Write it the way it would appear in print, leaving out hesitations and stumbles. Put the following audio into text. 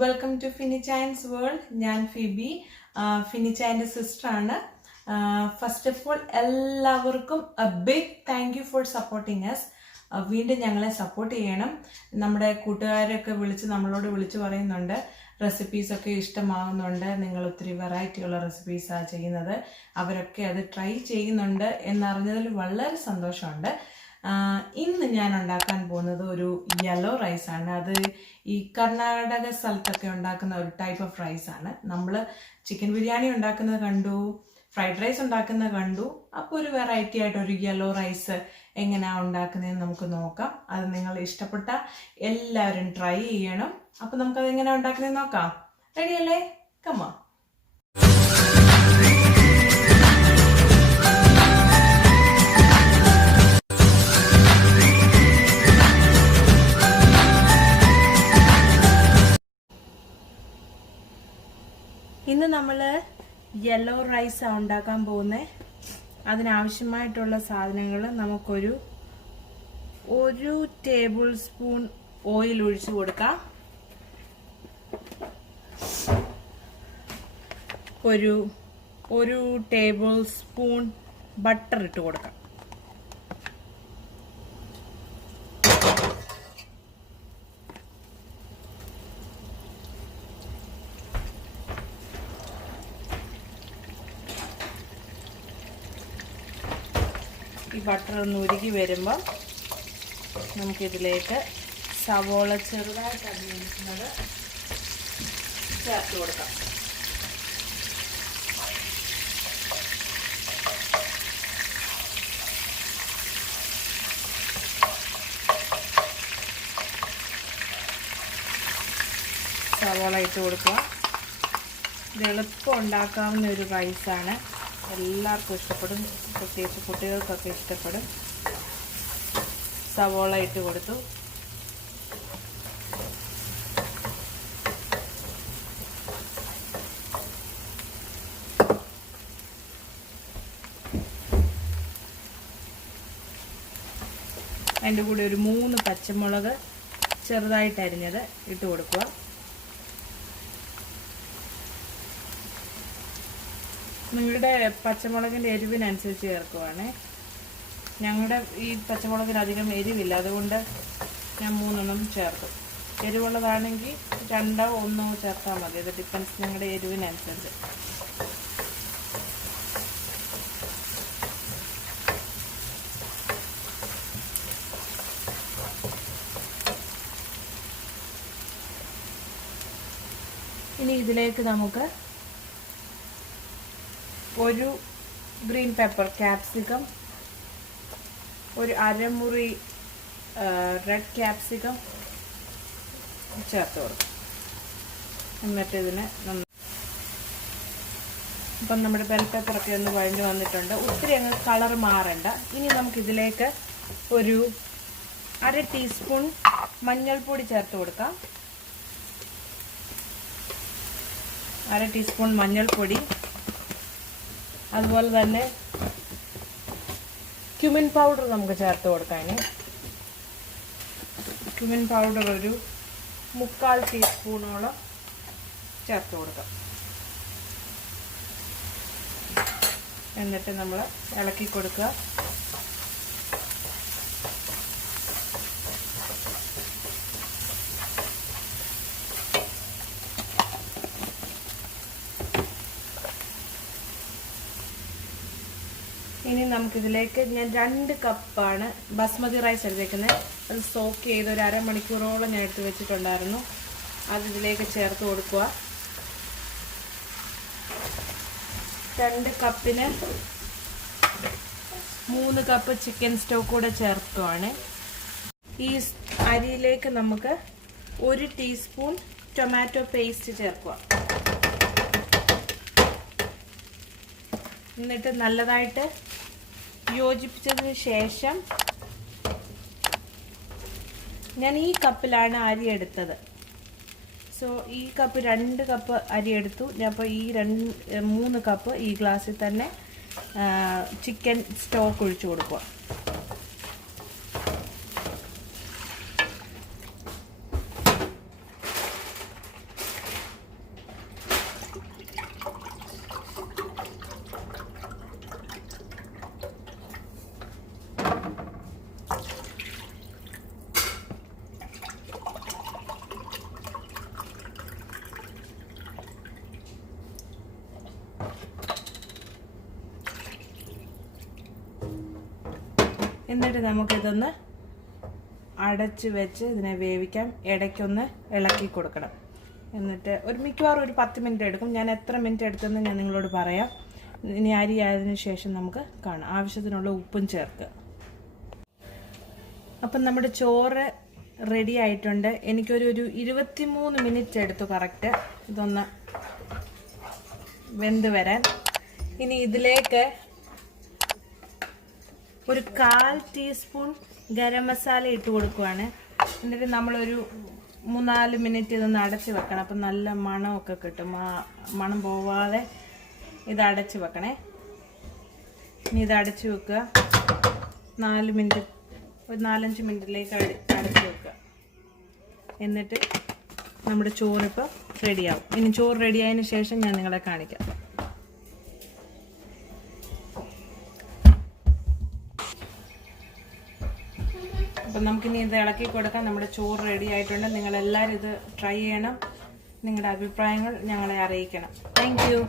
Welcome to Finichain's World. I am Fiby. Finichain's sister. First of all, എല്ലാവർക്കും a big thank you for supporting us. വീണ്ടും ഞങ്ങളെ support ചെയ്യണം. നമ്മുടെ കൂട്ടുകാരൊക്കെ നമ്മളോട് വിളിച്ചു പറയുന്നുണ്ട്. റെസിപ്പീസ് ഒക്കെ ഇഷ്ടമാവുന്നുണ്ട്. നിങ്ങൾ ഒത്തിരി വെറൈറ്റി ഉള്ള റെസിപ്പീസ് ചെയ്യുന്നത്. അവരൊക്കെ അത് ട്രൈ ചെയ്യുന്നുണ്ട് എന്നറിഞ്ഞതിൽ വളരെ സന്തോഷമുണ്ട്. ഇന്ന് ഞാൻ ഉണ്ടാക്കാൻ പോകുന്നത് ഒരു യെല്ലോ റൈസ് ആണ്. അത് ഈ കർണാടക സ്ഥലത്തൊക്കെ ഉണ്ടാക്കുന്ന ഒരു ടൈപ്പ് ഓഫ് റൈസ് ആണ്. നമ്മൾ ചിക്കൻ ബിരിയാണി ഉണ്ടാക്കുന്നത് കണ്ടു, ഫ്രൈഡ് റൈസ് ഉണ്ടാക്കുന്നത് കണ്ടു. അപ്പോൾ ഒരു വെറൈറ്റി ആയിട്ട് ഒരു യെല്ലോ റൈസ് എങ്ങനെയാണ് ഉണ്ടാക്കുന്നതെന്ന് നമുക്ക് നോക്കാം. അത് നിങ്ങൾ ഇഷ്ടപ്പെട്ട എല്ലാവരും ട്രൈ ചെയ്യണം. അപ്പോൾ നമുക്കത് എങ്ങനെയാണ് ഉണ്ടാക്കുന്നതെന്ന് നോക്കാം. റെഡിയല്ലേ? കമ്മാ. ഇന്ന് നമ്മൾ യെല്ലോ റൈസ് ഉണ്ടാക്കാൻ പോകുന്നത്. അതിനാവശ്യമായിട്ടുള്ള സാധനങ്ങൾ നമുക്കൊരു 1 ടേബിൾ സ്പൂൺ ഓയിൽ ഒഴിച്ചു കൊടുക്കാം. ഒരു ടേബിൾ സ്പൂൺ ബട്ടർ ഇട്ട് കൊടുക്കാം. ഈ ബട്ടർ ഒന്ന് ഉരുകി വരുമ്പോൾ നമുക്കിതിലേക്ക് സവോള ചെറുതായിട്ട് അരിഞ്ഞിരിക്കുന്നത് ചേർത്ത് കൊടുക്കാം. സവോള ഇട്ട് കൊടുക്കുക. ഇത് എളുപ്പം ഉണ്ടാക്കാവുന്ന ഒരു റൈസാണ്. എല്ലാവർക്കും ഇഷ്ടപ്പെടും, പ്രത്യേകിച്ച് കുട്ടികൾക്കൊക്കെ ഇഷ്ടപ്പെടും. സവോള ഇട്ട് കൊടുത്തു. അതിൻ്റെ കൂടെ ഒരു 3 പച്ചമുളക് ചെറുതായിട്ട് അരിഞ്ഞത് ഇട്ട് കൊടുക്കുക. നിങ്ങളുടെ പച്ചമുളകിൻ്റെ എരിവിനനുസരിച്ച് ചേർക്കുവാണ്. ഞങ്ങളുടെ ഈ പച്ചമുളകിന് അധികം എരിവില്ല, അതുകൊണ്ട് ഞാൻ 3 ചേർക്കും. എരിവുള്ളതാണെങ്കിൽ 2 1 ചേർത്താൽ മതി. അത് ഡിപ്പെൻസ് നിങ്ങളുടെ എരിവിനനുസരിച്ച്. ഇനി ഇതിലേക്ക് നമുക്ക് ഒരു ഗ്രീൻ പെപ്പർ, ക്യാപ്സിക്കം, ഒരു അരമുറി റെഡ് ക്യാപ്സിക്കം ചേർത്ത് കൊടുക്കും. എന്നിട്ട് ഇതിന് ഇപ്പം നമ്മുടെ ബെൽ പെപ്പറൊക്കെ ഒന്ന് വഴഞ്ഞു വന്നിട്ടുണ്ട്. ഒത്തിരി അങ്ങ് കളർ മാറണ്ട. ഇനി നമുക്കിതിലേക്ക് ഒരു 1/2 ടീസ്പൂൺ മഞ്ഞൾപ്പൊടി ചേർത്ത് കൊടുക്കാം. 1/2 ടീസ്പൂൺ മഞ്ഞൾപ്പൊടി. അതുപോലെ തന്നെ ക്യുമിൻ പൗഡർ നമുക്ക് ചേർത്ത് കൊടുക്കാൻ. ക്യുമിൻ പൗഡർ ഒരു 3/4 ടീസ്പൂണോളം ചേർത്ത് കൊടുക്കാം. എന്നിട്ട് നമ്മൾ ഇളക്കി കൊടുക്കുക. ഇനി നമുക്കിതിലേക്ക് ഞാൻ 2 കപ്പാണ് ബസ്മതി റൈസ് എടുത്തേക്കുന്നത്. അത് സോക്ക് ചെയ്ത് ഒരു അരമണിക്കൂറോളം ഞാൻ എടുത്ത് വെച്ചിട്ടുണ്ടായിരുന്നു. അത് ഇതിലേക്ക് ചേർത്ത് കൊടുക്കുക. 2 കപ്പിന് 3 കപ്പ് ചിക്കൻ സ്റ്റോക്ക് കൂടെ ചേർത്തുവാണ്. ഈ അരിയിലേക്ക് നമുക്ക് 1 ടീസ്പൂൺ ടൊമാറ്റോ പേസ്റ്റ് ചേർക്കുക. എന്നിട്ട് നല്ലതായിട്ട് യോജിപ്പിച്ചതിന് ശേഷം, ഞാൻ ഈ കപ്പിലാണ് അരി എടുത്തത്. സോ ഈ കപ്പ് 2 കപ്പ് അരി എടുത്തു. ഞാൻ അപ്പോൾ ഈ 3 കപ്പ് ഈ ഗ്ലാസ്സിൽ തന്നെ ചിക്കൻ സ്റ്റോക്ക് ഒഴിച്ചു കൊടുക്കുക. എന്നിട്ട് നമുക്കിതൊന്ന് അടച്ച് വെച്ച് ഇതിനെ വേവിക്കാം. ഇടയ്ക്കൊന്ന് ഇളക്കി കൊടുക്കണം. എന്നിട്ട് മിക്കവാറും ഒരു 10 മിനിറ്റ് എടുക്കും. ഞാൻ എത്ര മിനിറ്റ് എടുത്തെന്ന് ഞാൻ നിങ്ങളോട് പറയാം. ഇനി അരി ആയതിനു ശേഷം നമുക്ക് കാണാം. ആവശ്യത്തിനുള്ള ഉപ്പും ചേർക്കുക. അപ്പം നമ്മുടെ ചോറ് റെഡി ആയിട്ടുണ്ട്. എനിക്കൊരു 23 മിനിറ്റ് എടുത്തു കറക്റ്റ് ഇതൊന്ന് വെന്ത് വരാൻ. ഇനി ഇതിലേക്ക് ഒരു 1/4 ടീസ്പൂൺ ഗരം മസാല ഇട്ട് കൊടുക്കുവാണ്. എന്നിട്ട് നമ്മളൊരു 3-4 മിനിറ്റ് ഇതൊന്ന് അടച്ച് വെക്കണം. അപ്പം നല്ല മണമൊക്കെ കിട്ടും. ആ മണം പോവാതെ ഇത് അടച്ച് വെക്കണേ. ഇനി ഇത് അടച്ച് വെക്കുക. 4 മിനിറ്റ്, ഒരു 4-5 മിനിറ്റിലേക്ക് അടച്ച് വെക്കുക. എന്നിട്ട് നമ്മുടെ ചോറിപ്പോൾ റെഡിയാവും. ഇനി ചോറ് റെഡിയായതിന് ശേഷം ഞാൻ നിങ്ങളെ കാണിക്കാം. അപ്പം നമുക്കിനി ഇത് ഇളക്കി കൊടുക്കാം. നമ്മുടെ ചോറ് റെഡി ആയിട്ടുണ്ട്. നിങ്ങളെല്ലാവരും ഇത് ട്രൈ ചെയ്യണം. നിങ്ങളുടെ അഭിപ്രായങ്ങൾ ഞങ്ങളെ അറിയിക്കണം. Thank you.